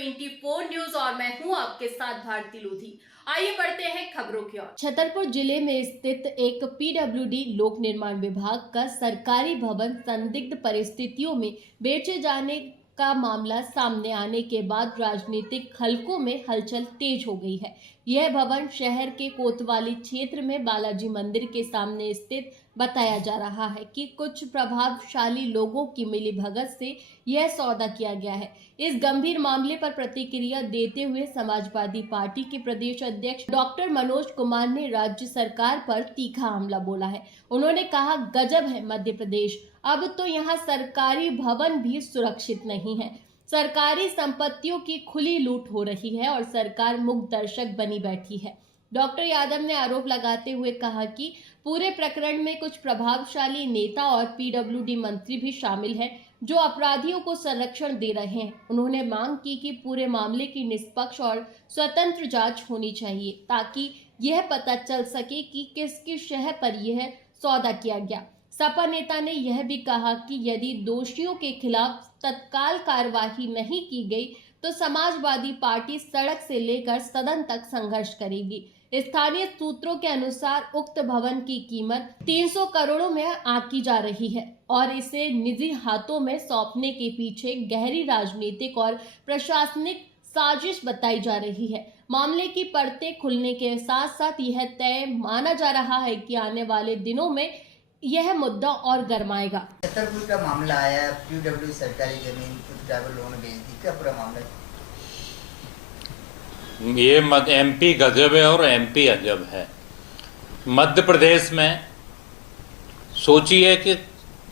24 news और मैं हूं आपके साथ भारती लोधी। आइए बढ़ते हैं खबरों की ओर। छतरपुर जिले में स्थित एक पीडब्ल्यूडी लोक निर्माण विभाग का सरकारी भवन संदिग्ध परिस्थितियों में बेचे जाने का मामला सामने आने के बाद राजनीतिक हलकों में हलचल तेज हो गई है। यह भवन शहर के कोतवाली क्षेत्र में बालाजी मंदिर के सामने स्थित बताया जा रहा है कि कुछ प्रभावशाली लोगों की मिलीभगत से यह सौदा किया गया है। इस गंभीर मामले पर प्रतिक्रिया देते हुए समाजवादी पार्टी के प्रदेश अध्यक्ष डॉक्टर मनोज कुमार ने राज्य सरकार पर तीखा हमला बोला है। उन्होंने कहा, गजब है मध्य प्रदेश, अब तो यहाँ सरकारी भवन भी सुरक्षित नहीं है। सरकारी संपत्तियों की खुली लूट हो रही है और सरकार मूक दर्शक बनी बैठी है। डॉक्टर यादव ने आरोप लगाते हुए कहा कि पूरे प्रकरण में कुछ प्रभावशाली नेता और पीडब्ल्यूडी मंत्री भी शामिल हैं जो अपराधियों को संरक्षण दे रहे हैं। उन्होंने मांग की कि पूरे मामले की निष्पक्ष और स्वतंत्र जांच होनी चाहिए ताकि यह पता चल सके कि किसकी शह पर यह सौदा किया गया। सपा नेता ने यह भी कहा कि यदि दोषियों के खिलाफ तत्काल कार्रवाई नहीं की गई तो समाजवादी पार्टी सड़क से लेकर सदन तक संघर्ष करेगी। स्थानीय सूत्रों के अनुसार उक्त भवन की कीमत 300 करोड़ में आंकी जा रही है और इसे निजी हाथों में सौंपने के पीछे गहरी राजनीतिक और प्रशासनिक साजिश बताई जा रही है। मामले की परतें खुलने के साथ साथ यह तय माना जा रहा है कि आने वाले दिनों में यह मुद्दा और गरमाएगा। छतरपुर का मामला आया, पीडब्ल्यू सरकारी जमीन कुछ ड्राइवर लोगों ने बेच दी, क्या पूरा मामला? ये एमपी गजब है और एमपी अजब है। मध्य प्रदेश में सोचिए कि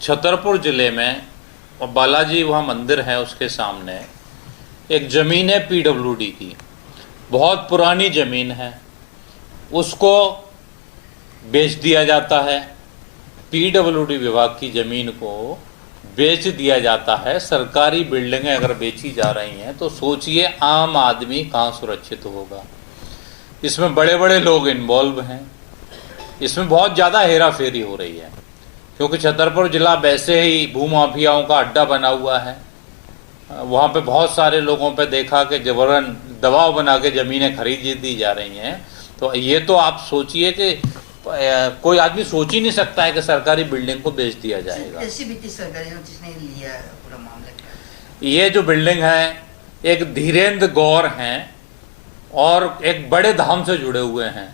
छतरपुर जिले में और बालाजी वहाँ मंदिर है उसके सामने एक ज़मीन है पीडब्ल्यूडी की, बहुत पुरानी ज़मीन है, उसको बेच दिया जाता है। पीडब्ल्यूडी विभाग की ज़मीन को बेच दिया जाता है। सरकारी बिल्डिंगें अगर बेची जा रही हैं तो सोचिए आम आदमी कहाँ सुरक्षित होगा। इसमें बड़े बड़े लोग इन्वॉल्व हैं, इसमें बहुत ज़्यादा हेरा फेरी हो रही है क्योंकि छतरपुर जिला वैसे ही भूमाफियाओं का अड्डा बना हुआ है। वहाँ पे बहुत सारे लोगों पे देखा कि जबरन दबाव बना के ज़मीनें खरीद दी जा रही हैं। तो ये तो आप सोचिए कि कोई आदमी सोच ही नहीं सकता है कि सरकारी बिल्डिंग को बेच दिया जाएगा। ऐसी बीती सरकारी जिसने लिया पूरा मामला। ये जो बिल्डिंग है एक धीरेन्द्र गौर हैं और एक बड़े धाम से जुड़े हुए हैं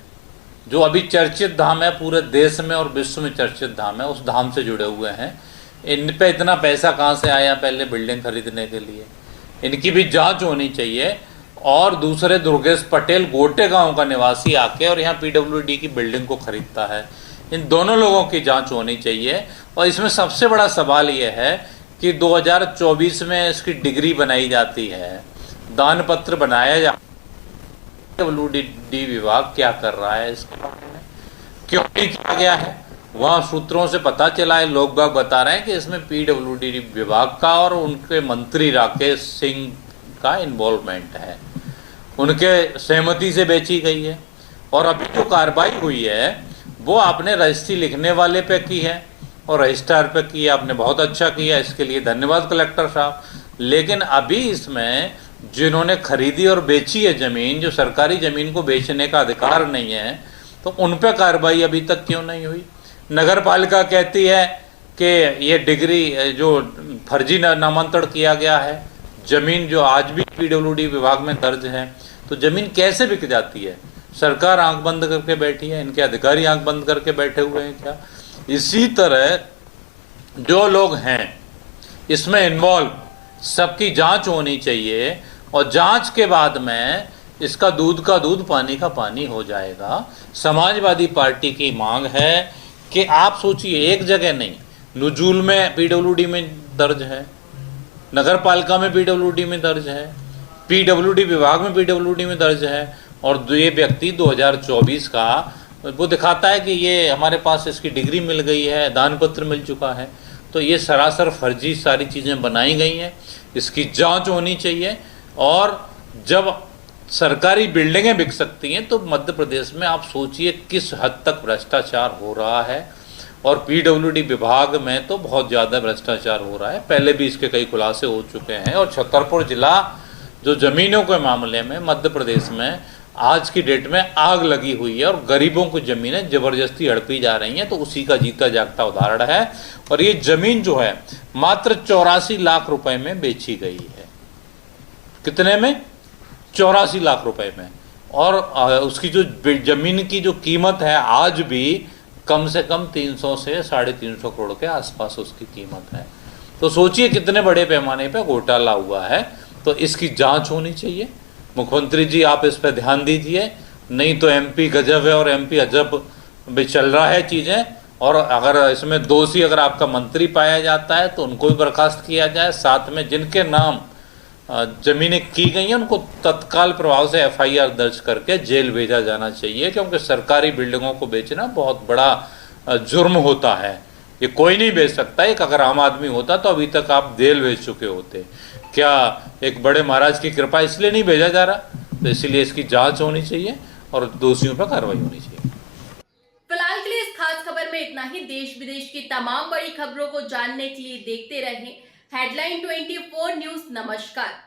जो अभी चर्चित धाम है, पूरे देश में और विश्व में चर्चित धाम है, उस धाम से जुड़े हुए हैं। इन पे इतना पैसा कहाँ से आया पहले बिल्डिंग खरीदने के लिए? इनकी भी जांच होनी चाहिए। और दूसरे दुर्गेश पटेल गोटे गांव का निवासी आके और यहाँ पीडब्ल्यूडी की बिल्डिंग को खरीदता है। इन दोनों लोगों की जांच होनी चाहिए। और इसमें सबसे बड़ा सवाल ये है कि 2024 में इसकी डिग्री बनाई जाती है, दान पत्र बनाया जा, पीडब्ल्यूडी विभाग क्या कर रहा है इसके बारे में, क्यों नहीं किया गया है? वहाँ सूत्रों से पता चला है, लोग बाग बता रहे हैं कि इसमें पीडब्ल्यूडी विभाग का और उनके मंत्री राकेश सिंह का इन्वॉल्वमेंट है, उनके सहमति से बेची गई है। और अभी जो कार्रवाई हुई है वो आपने रजिस्ट्री लिखने वाले पे की है और रजिस्ट्रार पे की है, आपने बहुत अच्छा किया, इसके लिए धन्यवाद कलेक्टर साहब। लेकिन अभी इसमें जिन्होंने खरीदी और बेची है ज़मीन, जो सरकारी ज़मीन को बेचने का अधिकार नहीं है, तो उन पे कार्रवाई अभी तक क्यों नहीं हुई? नगर पालिका कहती है कि ये डिग्री जो फर्जी नामांतरण किया गया है, ज़मीन जो आज भी पीडब्ल्यूडी विभाग में दर्ज है, तो ज़मीन कैसे बिक जाती है? सरकार आंख बंद करके बैठी है, इनके अधिकारी आंख बंद करके बैठे हुए हैं क्या? इसी तरह जो लोग हैं इसमें इन्वॉल्व, सबकी जांच होनी चाहिए और जांच के बाद में इसका दूध का दूध पानी का पानी हो जाएगा। समाजवादी पार्टी की मांग है कि आप सोचिए, एक जगह नहीं, नुजूल में पीडब्ल्यूडी में दर्ज है, नगर पालिका में पीडब्ल्यूडी में दर्ज है, पीडब्ल्यूडी विभाग में पीडब्ल्यूडी में दर्ज है। और ये व्यक्ति 2024 का वो दिखाता है कि ये हमारे पास इसकी डिग्री मिल गई है, दान पत्र मिल चुका है। तो ये सरासर फर्जी सारी चीज़ें बनाई गई हैं, इसकी जांच होनी चाहिए। और जब सरकारी बिल्डिंगें बिक सकती हैं तो मध्य प्रदेश में आप सोचिए किस हद तक भ्रष्टाचार हो रहा है। और पीडब्ल्यूडी विभाग में तो बहुत ज़्यादा भ्रष्टाचार हो रहा है, पहले भी इसके कई खुलासे हो चुके हैं। और छतरपुर जिला जो जमीनों के मामले में मध्य प्रदेश में आज की डेट में आग लगी हुई है और गरीबों की जमीनें जबरदस्ती हड़पी जा रही हैं, तो उसी का जीता जागता उदाहरण है। और ये जमीन जो है मात्र 84 लाख रुपए में बेची गई है। कितने में? 84 लाख रुपए में। और उसकी जो जमीन की जो कीमत है आज भी कम से कम 300 से 350 करोड़ के आसपास उसकी कीमत है। तो सोचिए कितने बड़े पैमाने पे घोटाला हुआ है। तो इसकी जांच होनी चाहिए। मुख्यमंत्री जी आप इस पर ध्यान दीजिए, नहीं तो एमपी गजब है और एमपी अजब भी चल रहा है चीज़ें। और अगर इसमें दोषी अगर आपका मंत्री पाया जाता है तो उनको भी बर्खास्त किया जाए, साथ में जिनके नाम जमीनें की गई हैं उनको तत्काल प्रभाव से एफआईआर दर्ज करके जेल भेजा जाना चाहिए, क्योंकि सरकारी बिल्डिंगों को बेचना बहुत बड़ा जुर्म होता है। ये कोई नहीं बेच सकता। एक अगर आम आदमी होता तो अभी तक आप जेल भेज चुके होते। क्या एक बड़े महाराज की कृपा इसलिए नहीं भेजा जा रहा? तो इसलिए इसकी जांच होनी चाहिए और दोषियों पर कार्रवाई होनी चाहिए। फिलहाल के लिए इस खास खबर में इतना ही। देश विदेश की तमाम बड़ी खबरों को जानने के लिए देखते रहें हेडलाइन 24 न्यूज। नमस्कार।